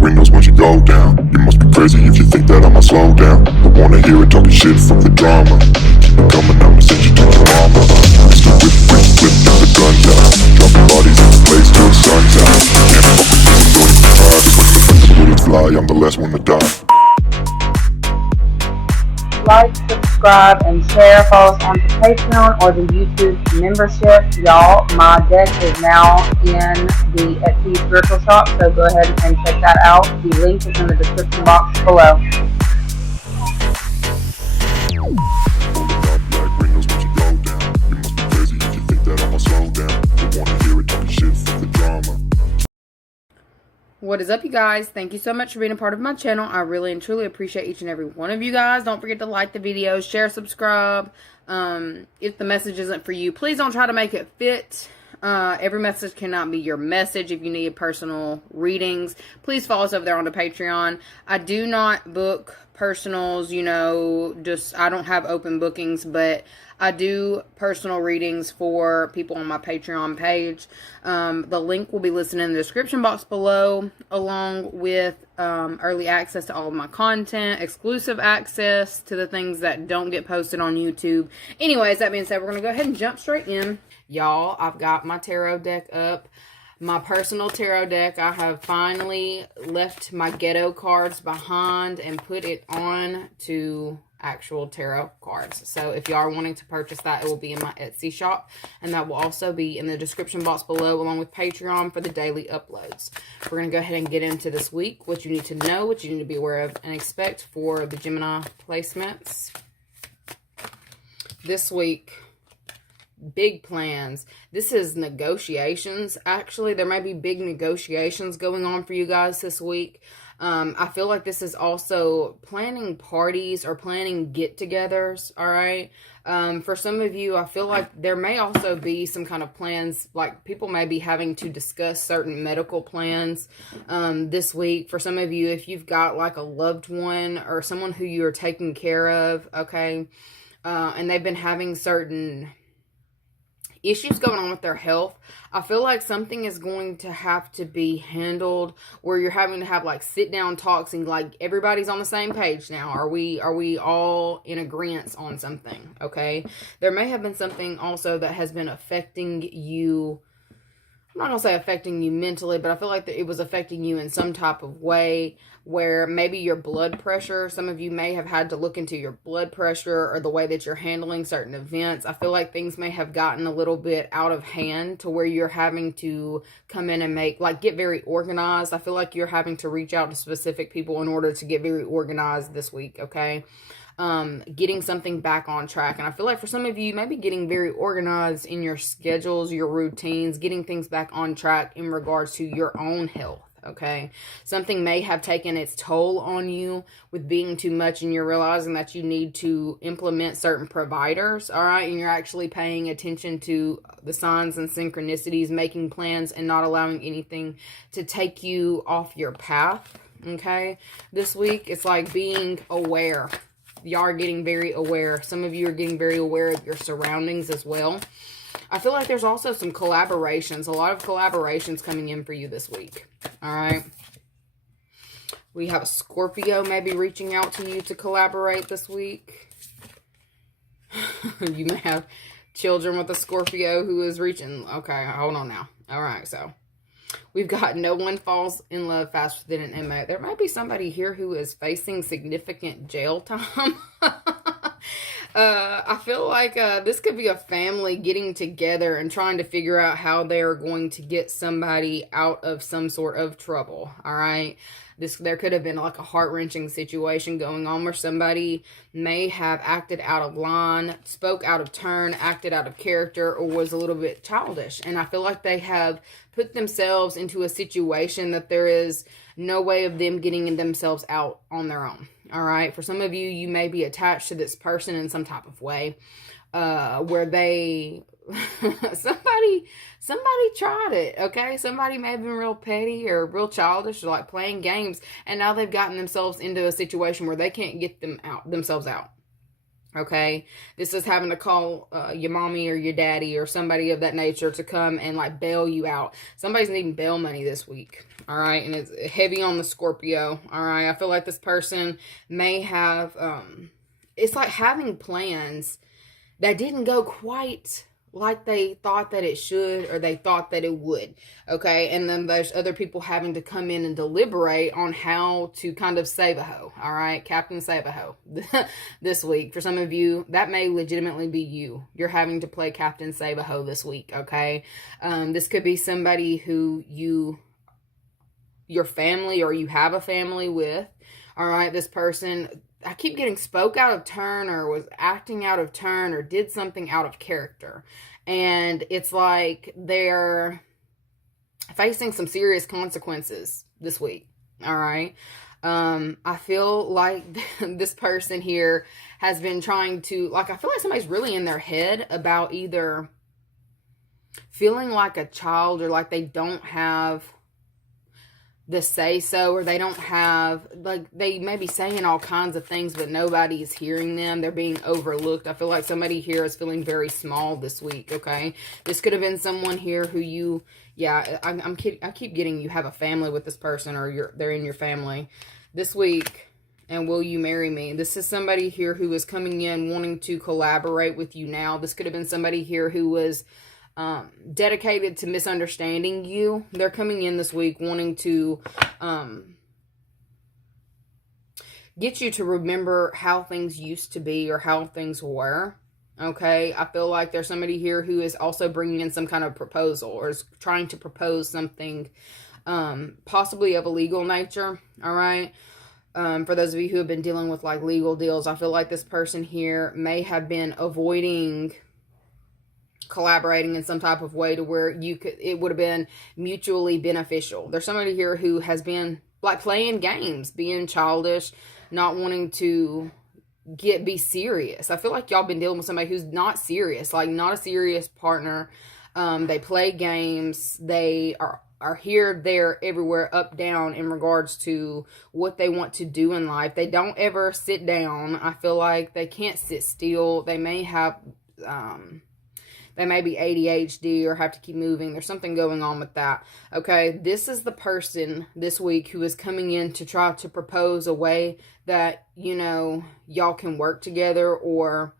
windows once you go down. You must be crazy if you think that I'ma slow down. Don't wanna hear it talking shit from the drama. Keep it coming, I'ma send you to your mama. Mr. Whip, whip, whip, get the guns out. Dropping bodies in the place till the sun's out. Can't fuck with this, don't even try. Because when the bullets fly, I'm the last one to die. Like, subscribe, and share. Follow us on the Patreon or the YouTube membership. Y'all, my deck is now in the Etsy Spiritual Shop, so go ahead and check that out. The link is in the description box below. What is up, you guys? Thank you so much for being a part of my channel. I really and truly appreciate each and every one of you guys. Don't forget to like the videos, share, subscribe. If the message isn't for you, please don't try to make it fit. Every message cannot be your message. If you need personal readings, please follow us over there on the Patreon. I do not book personals, you know, I don't have open bookings, but I do personal readings for people on my Patreon page. The link will be listed in the description box below, along with early access to all of my content, exclusive access to the things that don't get posted on YouTube. Anyways, that being said, we're going to go ahead and jump straight in. Y'all, I've got my tarot deck up. My personal tarot deck. I have finally left my ghetto cards behind and put it on to actual tarot cards. So if you are wanting to purchase that, it will be in my Etsy shop, and that will also be in the description box below, along with Patreon for the daily uploads. We're going to go ahead and get into this week, what you need to know, what you need to be aware of and expect for the Gemini placements this week. Big plans. This is negotiations. Actually, there might be big negotiations going on for you guys this week. I feel like this is also planning parties or planning get-togethers, all right? For some of you, I feel like there may also be some kind of plans, like people may be having to discuss certain medical plans this week. For some of you, if you've got like a loved one or someone who you're taking care of, okay, and they've been having certain issues going on with their health, I feel like something is going to have to be handled where you're having to have like sit down talks and like everybody's on the same page now. Are we all in agreement on something? Okay. There may have been something also that has been affecting you. I'm not going to say affecting you mentally, but I feel like that it was affecting you in some type of way where maybe your blood pressure, some of you may have had to look into your blood pressure or the way that you're handling certain events. I feel like things may have gotten a little bit out of hand to where you're having to come in and get very organized. I feel like you're having to reach out to specific people in order to get very organized this week, okay? Getting something back on track. And I feel like for some of you, maybe getting very organized in your schedules, your routines, getting things back on track in regards to your own health. Okay. Something may have taken its toll on you with being too much, and you're realizing that you need to implement certain providers. All right. And you're actually paying attention to the signs and synchronicities, making plans and not allowing anything to take you off your path. Okay. This week, it's like being aware. Y'all are getting very aware. Some of you are getting very aware of your surroundings as well. I feel like there's also some collaborations, a lot of collaborations coming in for you this week. All right. We have a Scorpio maybe reaching out to you to collaborate this week. You may have children with a Scorpio who is reaching. Okay, hold on now. All right, so we've got no one falls in love faster than an inmate. There might be somebody here who is facing significant jail time. I feel like this could be a family getting together and trying to figure out how they're going to get somebody out of some sort of trouble. All right. There could have been like a heart-wrenching situation going on where somebody may have acted out of line, spoke out of turn, acted out of character, or was a little bit childish. And I feel like they have put themselves into a situation that there is no way of them getting themselves out on their own. All right. For some of you, you may be attached to this person in some type of way where they somebody tried it, okay? Somebody may have been real petty or real childish or like playing games, and now they've gotten themselves into a situation where they can't get themselves out. Okay, this is having to call your mommy or your daddy or somebody of that nature to come and like bail you out. Somebody's needing bail money this week. All right, and it's heavy on the Scorpio. All right, I feel like this person may have, it's like having plans that didn't go quite like they thought that it should, or they thought that it would. Okay, and then there's other people having to come in and deliberate on how to kind of save a hoe. All right, Captain Save a Hoe this week. For some of you, that may legitimately be you. You're having to play Captain Save a Hoe this week. Okay, this could be somebody who your family, or you have a family with. All right, this person, I keep getting spoke out of turn, or was acting out of turn, or did something out of character. And it's like they're facing some serious consequences this week. All right. I feel like this person here has been trying to, like, I feel like somebody's really in their head about either feeling like a child, or like they don't have the say so, or they don't have, like, they may be saying all kinds of things but nobody is hearing them. They're being overlooked. I feel like somebody here is feeling very small this week. Okay, this could have been someone here who you, yeah, I'm kidding. I keep getting you have a family with this person, or they're in your family this week. And will you marry me? This is somebody here who is coming in wanting to collaborate with you now. This could have been somebody here who was dedicated to misunderstanding you. They're coming in this week wanting to get you to remember how things used to be, or how things were. Okay, I feel like there's somebody here who is also bringing in some kind of proposal, or is trying to propose something possibly of a legal nature. All right, for those of you who have been dealing with like legal deals, I feel like this person here may have been avoiding collaborating in some type of way to where it would have been mutually beneficial. There's somebody here who has been like playing games, being childish, not wanting to be serious. I feel like y'all been dealing with somebody who's not serious, like not a serious partner. They play games. They are here, there, everywhere, up, down in regards to what they want to do in life. They don't ever sit down. I feel like they can't sit still. They may have they may be ADHD, or have to keep moving. There's something going on with that. Okay, this is the person this week who is coming in to try to propose a way that, you know, y'all can work together, or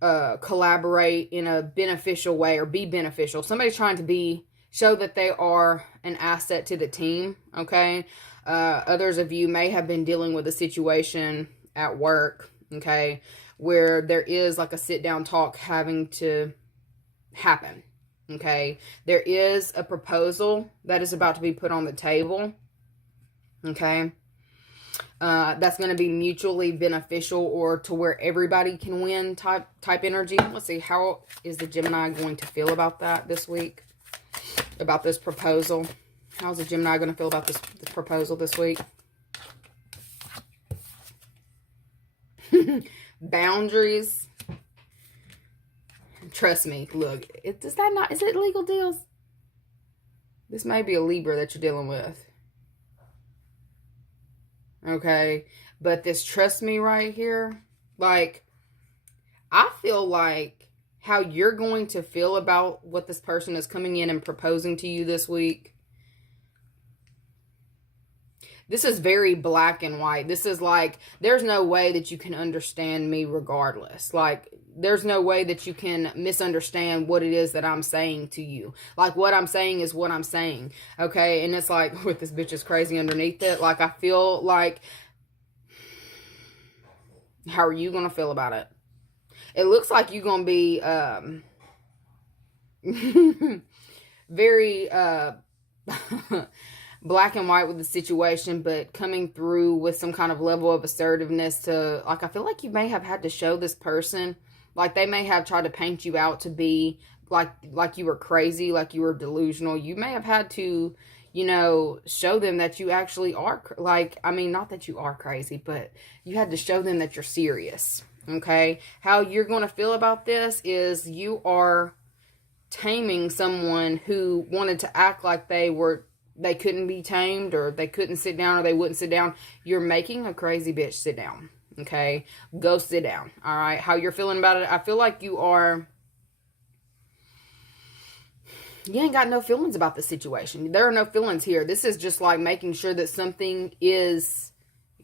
collaborate in a beneficial way, or be beneficial. Somebody's trying to show that they are an asset to the team. Okay, others of you may have been dealing with a situation at work, okay, where there is like a sit down talk having to happen. Okay, there is a proposal that is about to be put on the table. Okay, that's going to be mutually beneficial, or to where everybody can win type energy. Let's see, how is the Gemini going to feel about that this week, about this proposal? How's the Gemini going to feel about this proposal this week? Boundaries. Trust me, look, is it legal deals? This may be a Libra that you're dealing with. Okay, but this trust me right here, like, I feel like how you're going to feel about what this person is coming in and proposing to you this week, this is very black and white. This is like, there's no way that you can understand me regardless. Like, there's no way that you can misunderstand what it is that I'm saying to you. Like, what I'm saying is what I'm saying. Okay, and it's like, with this bitch is crazy underneath it. Like, I feel like, how are you going to feel about it? It looks like you're going to be very black and white with the situation, but coming through with some kind of level of assertiveness to, like, I feel like you may have had to show this person, like, they may have tried to paint you out to be like you were crazy, like you were delusional. You may have had to, you know, show them that you actually are, like, I mean, not that you are crazy, but you had to show them that you're serious. Okay, how you're going to feel about this is you are taming someone who wanted to act like they couldn't be tamed, or they couldn't sit down, or they wouldn't sit down. You're making a crazy bitch sit down. Okay, go sit down. All right, how you're feeling about it? I feel like you are you ain't got no feelings about the situation. There are no feelings here. This is just like making sure that something is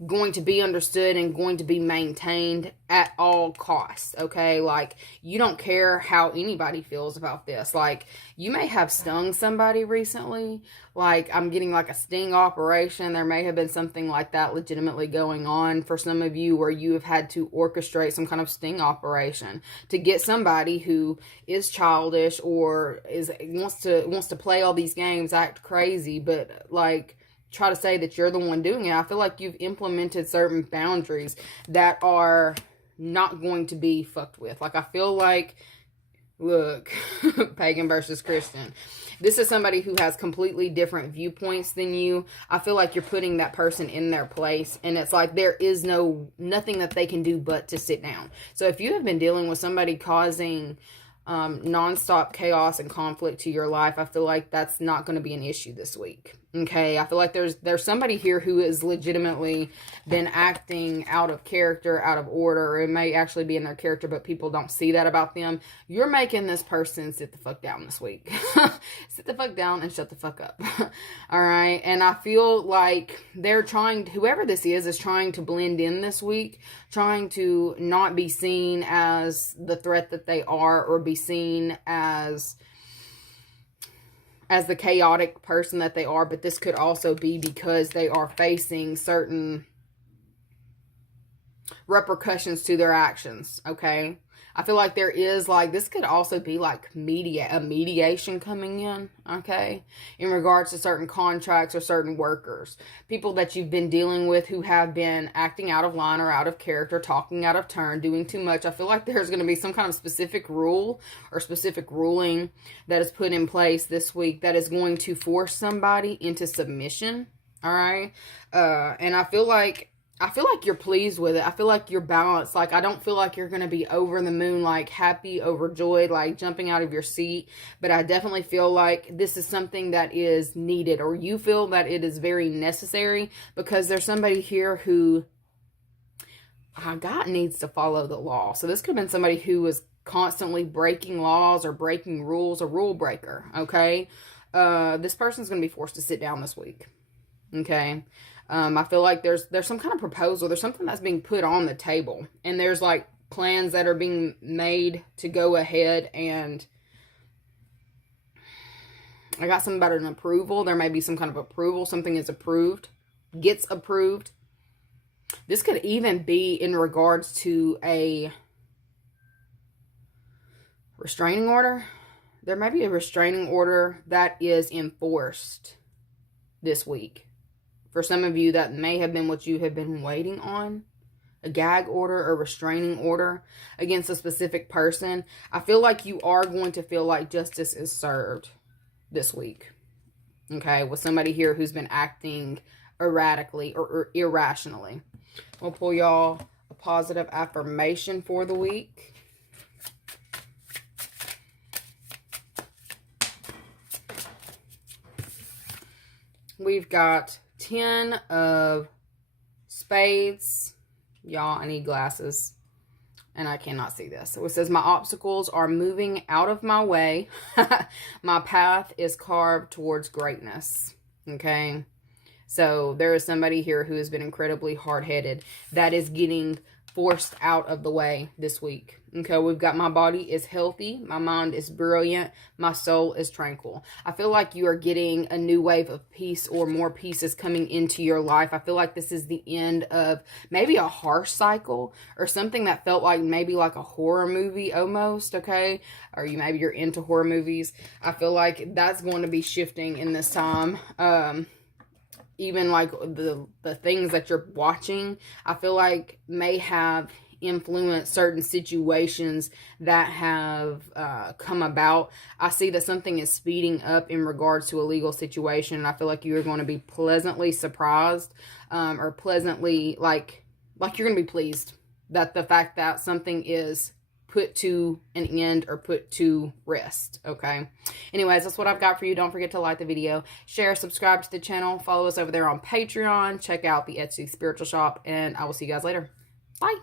going to be understood and going to be maintained at all costs, okay? Like, you don't care how anybody feels about this. Like, you may have stung somebody recently. Like, I'm getting like a sting operation. There may have been something like that legitimately going on for some of you, where you have had to orchestrate some kind of sting operation to get somebody who is childish or wants to play all these games, act crazy, but like try to say that you're the one doing it. I feel like you've implemented certain boundaries that are not going to be fucked with. Like, I feel like, look, pagan versus Christian. This is somebody who has completely different viewpoints than you. I feel like you're putting that person in their place, and it's like there is nothing that they can do but to sit down. So if you have been dealing with somebody causing nonstop chaos and conflict to your life, I feel like that's not going to be an issue this week. Okay, I feel like there's somebody here who has legitimately been acting out of character, out of order, or it may actually be in their character, but people don't see that about them. You're making this person sit the fuck down this week. Sit the fuck down and shut the fuck up. All right, and I feel like they're trying, whoever this is trying to blend in this week, trying to not be seen as the threat that they are, or be seen as the chaotic person that they are. But this could also be because they are facing certain repercussions to their actions, okay? I feel like there is, like, this could also be like a mediation coming in, okay, in regards to certain contracts or certain workers, people that you've been dealing with who have been acting out of line or out of character, talking out of turn, doing too much. I feel like there's going to be some kind of specific rule or specific ruling that is put in place this week that is going to force somebody into submission, all right? And I feel like you're pleased with it. I feel like you're balanced. Like, I don't feel like you're going to be over the moon, like happy, overjoyed, like jumping out of your seat. But I definitely feel like this is something that is needed, or you feel that it is very necessary, because there's somebody here who, God, needs to follow the law. So this could have been somebody who was constantly breaking laws or breaking rules, a rule breaker, okay? This person's going to be forced to sit down this week, okay? I feel like there's some kind of proposal. There's something that's being put on the table. And there's like plans that are being made to go ahead, and I got something about an approval. There may be some kind of approval. Something is approved, gets approved. This could even be in regards to a restraining order. There may be a restraining order that is enforced this week. For some of you, that may have been what you have been waiting on. A gag order or restraining order against a specific person. I feel like you are going to feel like justice is served this week. Okay, with somebody here who's been acting erratically or irrationally. We'll pull y'all a positive affirmation for the week. We've got 10 of spades. Y'all, I need glasses and I cannot see this. So it says, my obstacles are moving out of my way. My path is carved towards greatness. Okay. So there is somebody here who has been incredibly hard-headed that is getting forced out of the way this week. Okay, we've got, my body is healthy, my mind is brilliant, my soul is tranquil. I feel like you are getting a new wave of peace, or more peace is coming into your life. I feel like this is the end of maybe a harsh cycle, or something that felt like maybe like a horror movie almost, okay? Or maybe you're into horror movies. I feel like that's going to be shifting in this time. Even like the things that you're watching, I feel like may have influenced certain situations that have come about. I see that something is speeding up in regards to a legal situation, and I feel like you're going to be pleasantly surprised, or pleasantly like you're going to be pleased that the fact that something is put to an end or put to rest, okay? Anyways, that's what I've got for you. Don't forget to like the video, share, subscribe to the channel, follow us over there on Patreon, check out the Etsy Spiritual Shop, and I will see you guys later. Bye!